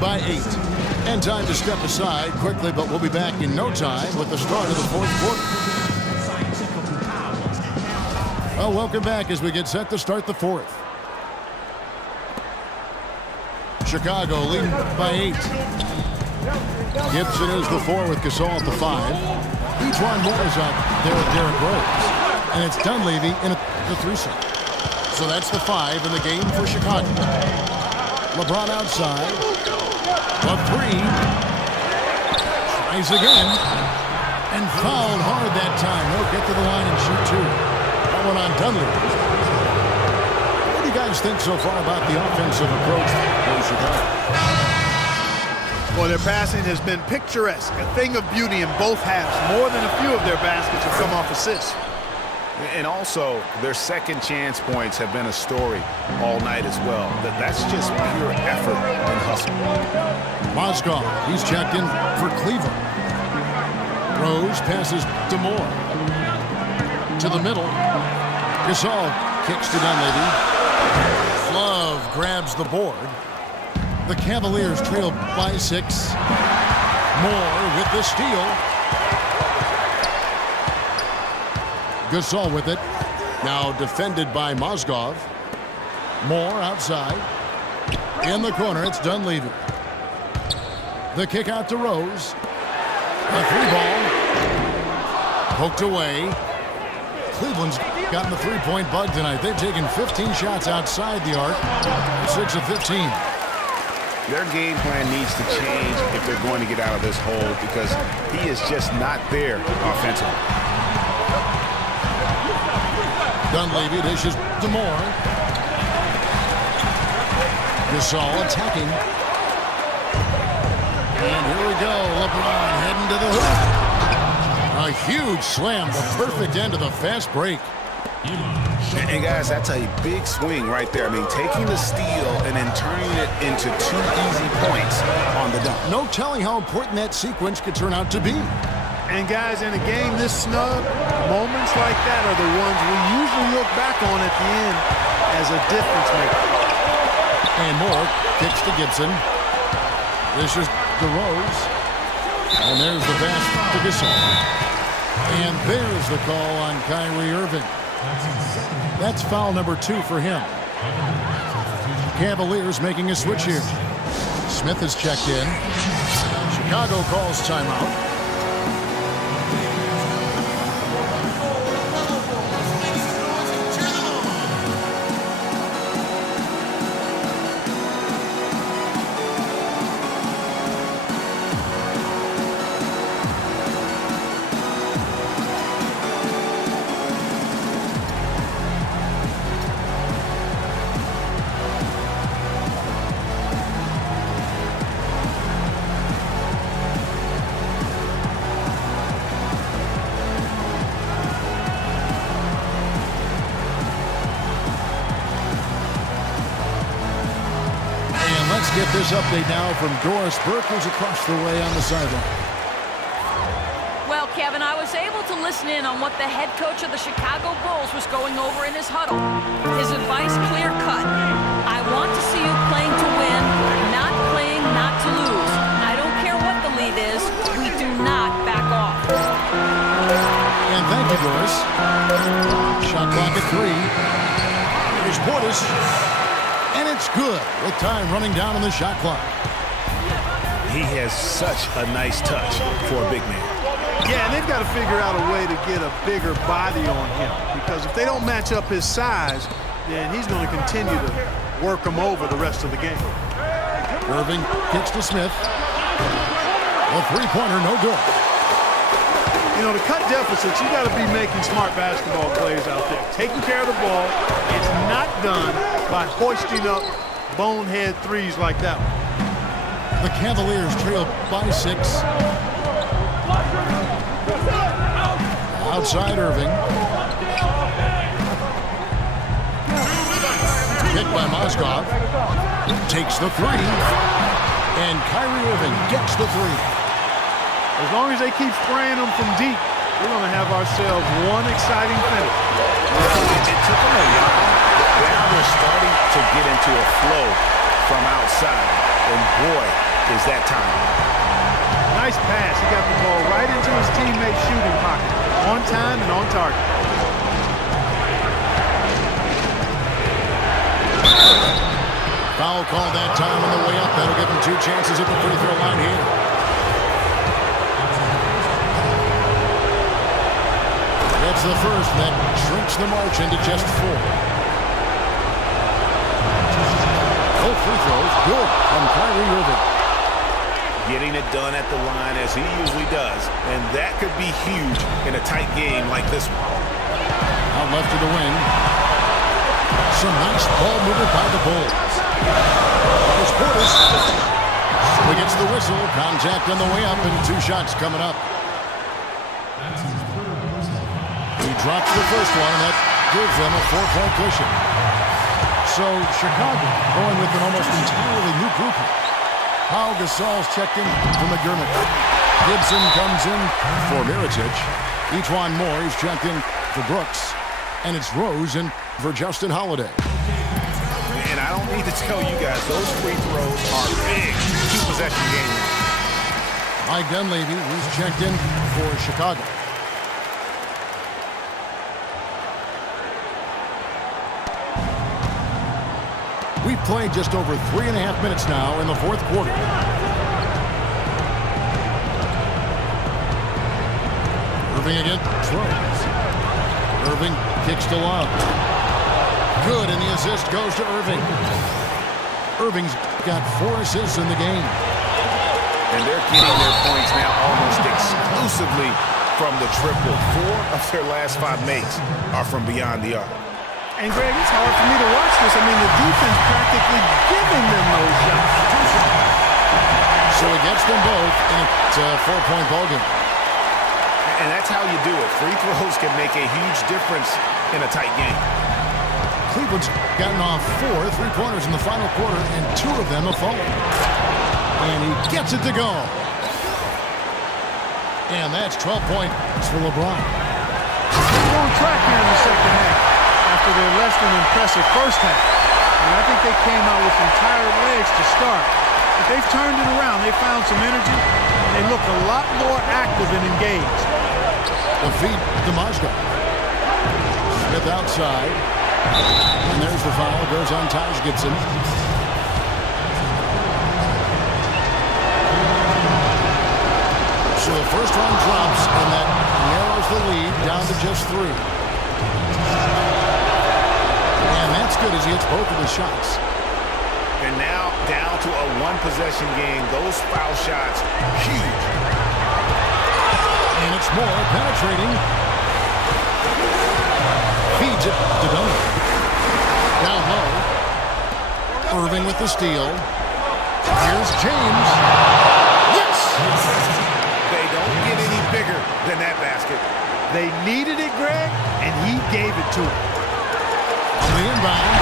by 8. And time to step aside quickly, but we'll be back in no time with the start of the fourth quarter. Well, welcome back as we get set to start the fourth. Chicago leading by 8. Gibson is the 4 with Gasol at the 5. Ejuan Moore is out there with Derrick Rose. And it's Dunleavy in the 3 set. So that's the 5 in the game for Chicago. LeBron outside. The 3. Tries again. And fouled hard that time. He'll get to the line and shoot 2. That one on Dunleavy. What do you guys think so far about the offensive approach for Chicago? Well, their passing has been picturesque, a thing of beauty in both halves. More than a few of their baskets have come off assists. And also, their second chance points have been a story all night as well. That's just pure effort and hustle. Mozgov, he's checked in for Cleveland. Rose passes to Moore. To the middle. Gasol kicks to Dunleavy. Love grabs the board. The Cavaliers trail by 6. Moore with the steal. Gasol with it. Now defended by Mozgov. Moore outside. In the corner, it's Dunleavy. The kick out to Rose. A 3-ball. Poked away. Cleveland's gotten the 3-point bug tonight. They've taken 15 shots outside the arc. 6 of 15. Their game plan needs to change if they're going to get out of this hole because he is just not there offensively. Dunleavy dishes to Moore. Gasol attacking. And here we go. LeBron heading to the hoop. A huge slam, the perfect end of the fast break. And guys, that's a big swing right there. I mean, taking the steal and then turning it into 2 easy points on the dunk. No telling how important that sequence could turn out to be. And guys, in a game this snug, moments like that are the ones we usually look back on at the end as a difference maker. And Moore kicks to Gibson. This is DeRose. And there's the pass to Gasol. And there's the call on Kyrie Irving. That's foul number 2 for him. Cavaliers making a switch here. Smith has checked in. Chicago calls timeout. Get this update now from Doris Burke, who's across the way on the sideline. Well, Kevin, I was able to listen in on what the head coach of the Chicago Bulls was going over in his huddle. His advice clear-cut. I want to see you playing to win, not playing not to lose. I don't care what the lead is. We do not back off. And thank you, Doris. Shot clock at 3. Here's Portis. And it's good with time running down on the shot clock. He has such a nice touch for a big man. Yeah, and they've got to figure out a way to get a bigger body on him because if they don't match up his size, then he's going to continue to work him over the rest of the game. Irving kicks to Smith. A 3-pointer, no good. You know, to cut deficits, you got to be making smart basketball plays out there. Taking care of the ball. It's not done by hoisting up bonehead threes like that one. The Cavaliers trail by 6. Outside Irving. Kicked by Mozgov. Takes the 3. And Kyrie Irving gets the 3. As long as they keep spraying them from deep, we're going to have ourselves one exciting finish. It took them a while, but now they're starting to get into a flow from outside. And boy, is that time. Nice pass. He got the ball right into his teammate's shooting pocket. On time and on target. Foul called that time on the way up. That'll give him 2 chances at the free throw line here. That's the first. That shrinks the march into just 4. Both free throws good from Kyrie Irving. Getting it done at the line as he usually does, and that could be huge in a tight game like this one. Out left of the wing. Some nice ball movement by the Bulls. Here's Portis. He gets the whistle. Contact on the way up, and 2 shots coming up. He drops the first one, and that gives them a 4-point cushion. So Chicago going with an almost entirely new grouping. Pau Gasol's checked in for McDermott. Gibson comes in for Mirotic. Ejuan Moore is checked in for Brooks. And it's Rose in for Justin Holiday. And I don't need to tell you guys, those free throws are big 2-possession games. Mike Dunleavy, who's checked in for Chicago. We've played just over 3.5 minutes now in the 4th quarter. Irving again, Rose. Irving kicks to Love. Good, and the assist goes to Irving. Irving's got 4 assists in the game. And they're getting their points now almost exclusively from the triple. 4 of their last 5 makes are from beyond the arc. And, Greg, it's hard for me to watch this. I mean, the defense practically giving them those shots. So he gets them both, and it's a 4-point ballgame. And that's how you do it. Free throws can make a huge difference in a tight game. Cleveland's gotten off 4 3-pointers in the final quarter, and 2 of them have fallen. And he gets it to go. And that's 12 points for LeBron. They're on track here in the second half after their less than impressive first half. And I think they came out with some tired legs to start. But they've turned it around. They found some energy. And they look a lot more active and engaged. The feed to Mozgov. Smith outside. And there's the foul. Goes on Taj Gibson. So the first one drops, and that narrows the lead down to just 3. And that's good as he hits both of his shots. And now down to a 1-possession game. Those foul shots, huge. And it's Moore penetrating. Feeds it to Dunn. Down low. Irving with the steal. Here's James. Yes! They don't get any bigger than that basket. They needed it, Greg, and he gave it to them. On the inbound.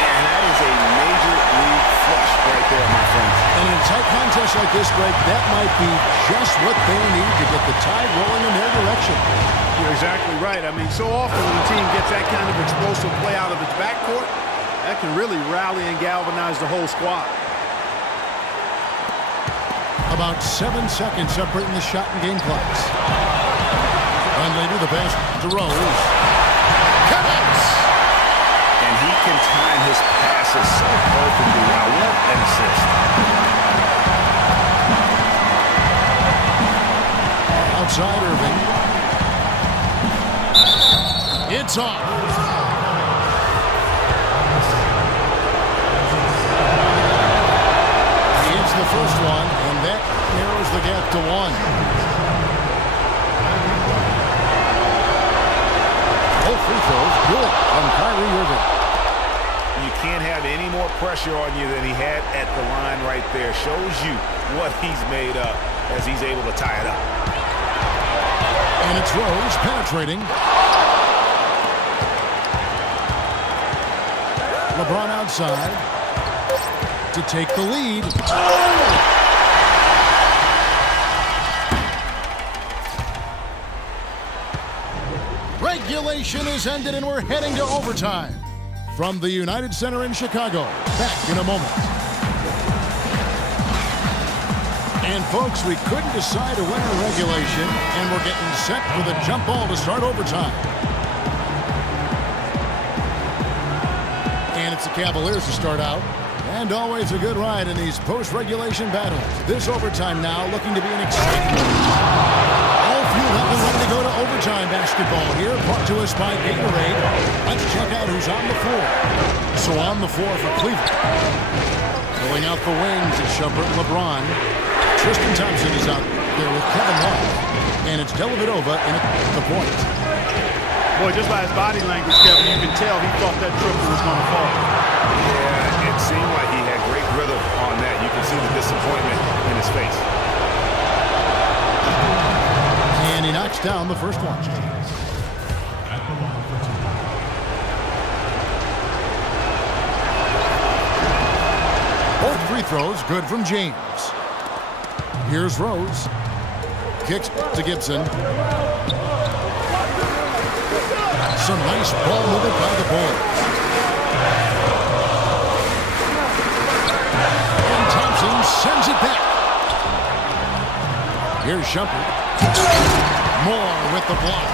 And that is a major league flush right there, my friends. And in a tight contest like this, Greg, that might be just what they need to get the tide rolling in their direction. You're exactly right. I mean, so often when a team gets that kind of explosive play out of its backcourt, that can really rally and galvanize the whole squad. About 7 seconds separating the shot and game clocks. And later the pass to Rose. Connects! And he can time his passes so perfectly. Wow, what an assist. Outside Irving. It's off. He hits the first one, and that narrows the gap to 1. Both free throws good from Kyrie Irving. You can't have any more pressure on you than he had at the line right there. Shows you what he's made up as he's able to tie it up. And it's Rose penetrating. LeBron outside to take the lead. Regulation is ended and we're heading to overtime. From the United Center in Chicago, back in a moment. And folks, we couldn't decide a winner in regulation, and we're getting set for the jump ball to start overtime. And it's the Cavaliers to start out. And always a good ride in these post-regulation battles. This overtime now looking to be an exciting one. All fueled up and ready to go to overtime basketball here. Brought to us by Gatorade. Let's check out who's on the floor. So on the floor for Cleveland. Going out the wings is Shumpert and LeBron. Tristan Thompson is out there with Kevin Love. And it's Dellavedova in at the point. Boy, just by his body language, Kevin, you can tell he thought that triple was going to fall. Yeah, it seemed like he had great rhythm on that. You can see the disappointment in his face. And he knocks down the first one. Both free throws good from James. Here's Rose. Kicks to Gibson. Some nice ball movement by the Bulls. And Thompson sends it back. Here's Shumpert. Moore with the block.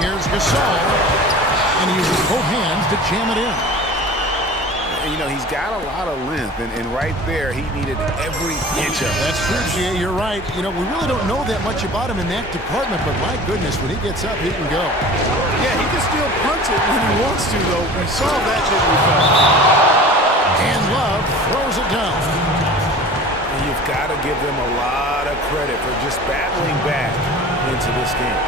Here's Gasol. And he uses both hands to jam it in. You know, he's got a lot of length, and right there, he needed every inch of it. That's true, Gia. You're right. You know, we really don't know that much about him in that department, but my goodness, when he gets up, he can go. Yeah, he can still punch it when he wants to, though. We saw that, didn't we, fellas? And Love throws it down. And you've got to give them a lot of credit for just battling back into this game.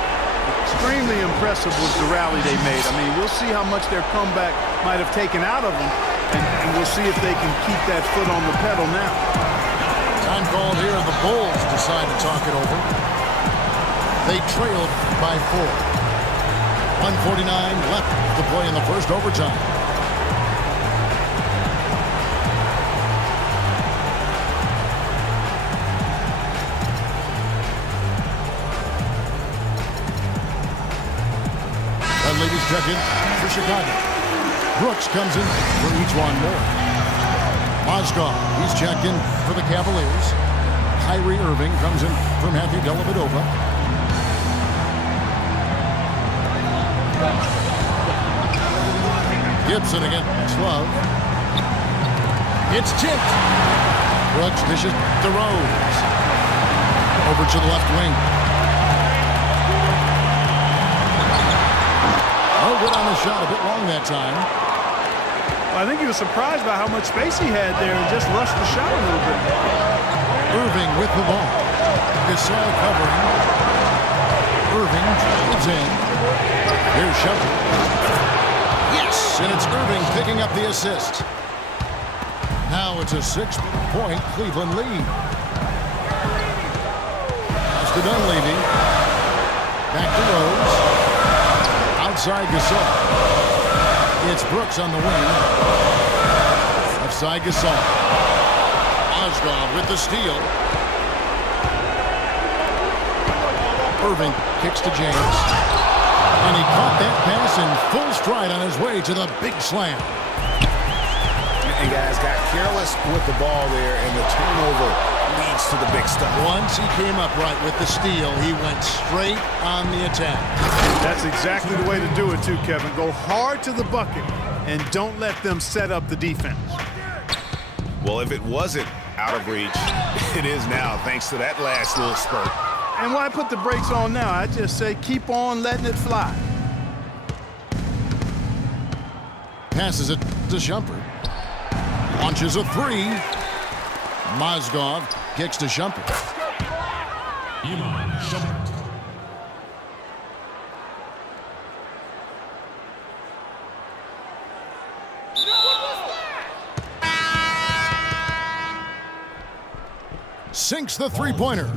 Extremely impressive was the rally they made. I mean, we'll see how much their comeback might have taken out of them, and we'll see if they can keep that foot on the pedal now. Time called here. The Bulls decide to talk it over. They trailed by 4. 1:49 left to play in the first overtime. Ladies check in for Chicago. Brooks comes in for each one more. Mozgov, he's checked in for the Cavaliers. Kyrie Irving comes in for Matthew Dellavedova. Gibson against Love. It's tipped. Brooks dishes to Rose. Over to the left wing. No good on the shot, a bit long that time. Well, I think he was surprised by how much space he had there and just rushed the shot a little bit. Irving with the ball. Gasol covering. Irving drives in. Here's Shumpert. Yes, and it's Irving picking up the assist. Now it's a 6-point Cleveland lead. Pass to Dunleavy. Back to Rose. Outside Gasol. It's Brooks on the wing. Outside Gasol. Mozgov with the steal. Irving kicks to James. And he caught that pass in full stride on his way to the big slam. And guys got careless with the ball there, and the turnover leads to the big stuff. Once he came up right with the steal, he went straight on the attack. That's exactly the way to do it, too, Kevin. Go hard to the bucket and don't let them set up the defense. Well, if it wasn't out of reach, it is now, thanks to that last little spurt. And why put the brakes on now? I just say keep on letting it fly. Passes it to Shumpert. Launches a 3. Mozgov kicks to Shumpert. Iman Shumpert. Sinks the three-pointer.